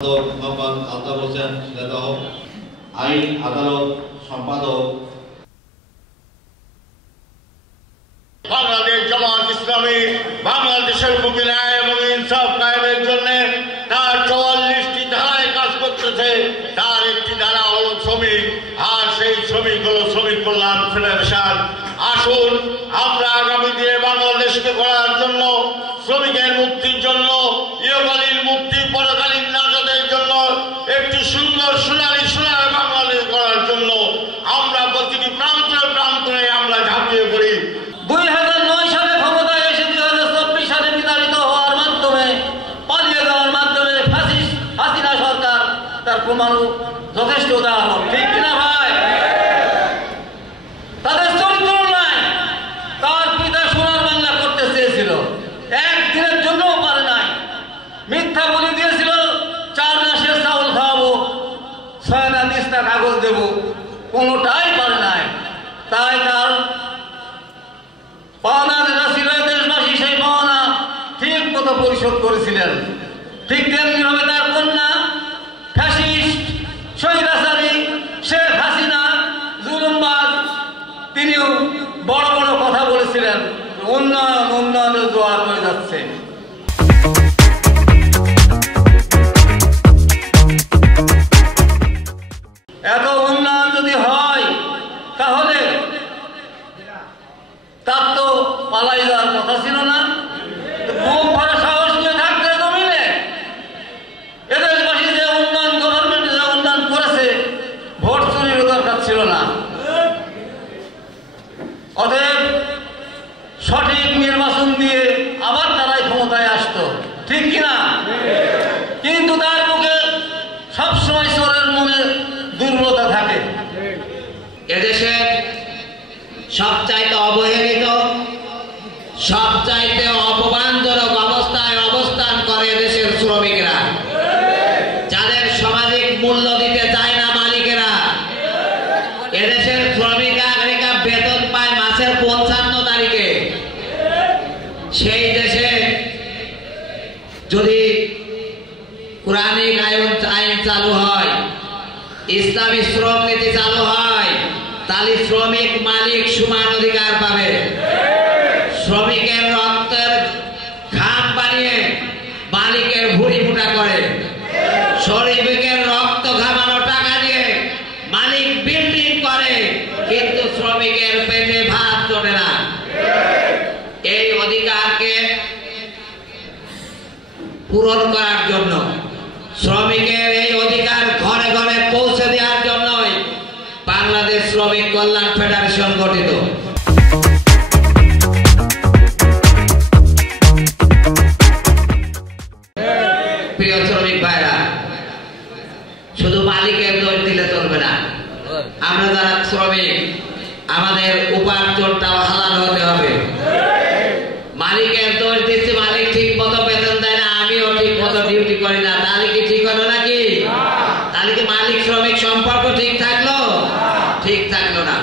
মোহাম্মদ আলতাফ হোসেন শিলাদহ, আইন আদালত সম্পাদক, বাংলাদেশ জামাত ইসলামী বাংলাদেশের বুকে ন্যায় এবং ইনসাফ কায়েমের জন্য তার 44টি ধারায় কাজ করতেছে। তার একটি ধারা হলো শ্রমিক, আর সেই শ্রমিক হলো শ্রমিক কল্যাণ ফেডারেশন। আসুন আমরা আগামী দিনে বাংলাদেশকে গড়ার জন্য, শ্রমিকের মুক্তির জন্য, ইহকালীন মুক্তি পরকালীন নাজাতের জন্য একটি সুন্দর সোনালী বাংলাদেশ গড়ার জন্য আমরা প্রতিটি প্রান্তরে আমরা ঝাঁপিয়ে পড়ি। 2009 সালে ক্ষমতায় এসে 2024 সালে বিতাড়িত হওয়ার মাধ্যমে, পালিয়ে যাওয়ার মাধ্যমে ফ্যাসিস্ট হাসিনা সরকার তার প্রমাণ যথেষ্ট উদাহরণ, ঠিক কিনা ভাই? তাদের চরিত্র নাই। তার পিতা সোনার বাংলা করতে চেয়েছিল, একদিনের জন্যও পারে নাই। মিথ্যা বলে দিয়েছিল 4 মাসের চাউল খাওয়াবো, 6 দিস্তা কাগজ দেব, কোনোটাই পারে নাই। তাই তার পাওনা যেটা ছিল দেশবাসী সেই পাওনা ঠিক মতো পরিশোধ করেছিলেন। ঠিক তেমনি ভাবে তার কন্যা ফ্যাসিস্ট স্বৈরাচারী শেখ হাসিনা জুলুমবাজ, তিনিও বড় বড় কথা বলেছিলেন, উন্নয়নের জোয়ার হয়ে যাচ্ছে। এত উন্নয়ন যদি হয় তাহলে তার তো পালাই যাওয়ার কথা ছিল না। বুক ভরা সাহস নিয়ে থাকতে জমিনে এদেশবাসী যে উন্নয়ন, গভর্নমেন্ট যে উন্নয়ন করেছে, ভোট চুরির দরকার ছিল না। অতএব সঠিক নির্বাচন দিয়ে আবার তারাই ক্ষমতায় আসতো, ঠিক কিনা? কিন্তু তার মুখে সবসময় চোরের মনে দুর্বলতা থাকে। এদেশে সবচাইতে অবহেলিত, সবচাইতে অপমানজনক অবস্থায় অবস্থান করে দেশের শ্রমিকেরা, যাদের সামাজিক মূল্য দিতে চায় না মালিকেরা। এদেশের শ্রমিকরা বেতন পায় মাসের 55 তারিখে। সেই দেশে যদি কোরআনিক আইন চালু হয়, ইসলামী শ্রম নীতি চালু হয়, তাহলে শ্রমিক মালিক সমান অধিকার পাবে। শ্রমিকের রক্তের ঘাম বানিয়ে মালিকের ভুঁড়ি ফুটা করে, শ্রমিকের রক্ত ঘামানো টাকা দিয়ে মালিক বিল্ডিং করে, কিন্তু শ্রমিকের পেটে ভাত জোটে না। এই অধিকারকে পূরণ করার জন্য, শ্রমিকের এই অধিকার ঘরে ঘরে পৌঁছে দেওয়ার জন্যই বাংলাদেশ শ্রমিক কল্যাণ ফেডারেশন গঠিত। প্রিয় শ্রমিক ভাইরা, শুধু মালিকের দোষ দিলে চলবে না। আমরা যারা শ্রমিক, আমাদের উপার্জনটাও হালাল হতে হবে। মালিকের দোষ দিচ্ছি, মালিক ঠিক মতো বেতন দেয় না, আমিও ঠিক মতো ডিউটি করি না, তাহলে কি ঠিক হলো নাকি? তাহলে কি মালিক শ্রমিক সম্পর্ক ঠিক থাকলো? ঠিক থাকলো না।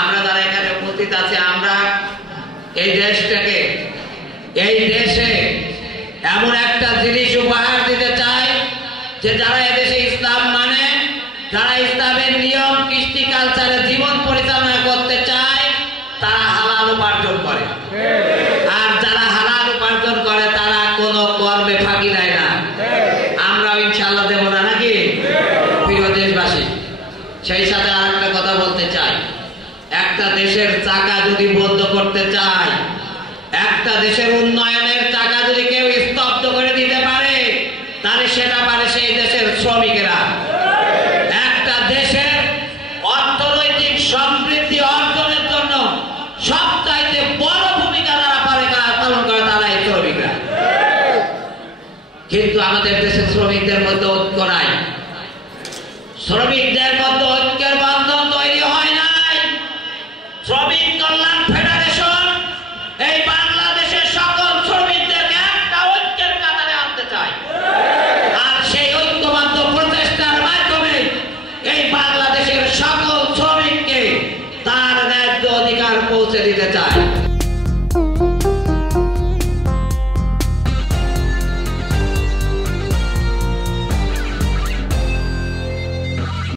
আমরা যারা এখানে উপস্থিত আছি, আমরা এই দেশটাকে, এই দেশে এমন একটা জিনিস উপহার দিতে চাই যে যারা এদেশে ইসলাম মানে, যারা ইসলামের নিয়ম কৃষ্টি কালচারে জীবন পরিচালনা করতে চায়, তারা হালাল উপার্জন করে। আর যারা হালাল উপার্জন করে তারা কোনো কর্মে ফাঁকি দেয় না। আমরা ইনশাআল্লাহ দেব না নাকি? প্রিয় দেশবাসী, সেই সাথে আর একটা কথা বলতে চাই। একটা দেশের চাকা যদি বন্ধ করতে চায়, একটা দেশের উন্নয়নের চাকা যদি কেউ স্তব্ধ করে দিতে পারে, তাহলে সেটা পারে সেই দেশের শ্রমিকেরা। একটা দেশের অর্থনৈতিক সমৃদ্ধি অর্জনের জন্য সবচাইতে বড় ভূমিকা যারা পালন করে তারা এই শ্রমিকরা। কিন্তু আমাদের দেশের শ্রমিকদের মধ্যে ঐক্য নাই। শ্রমিকদের মধ্যে ঐক্যের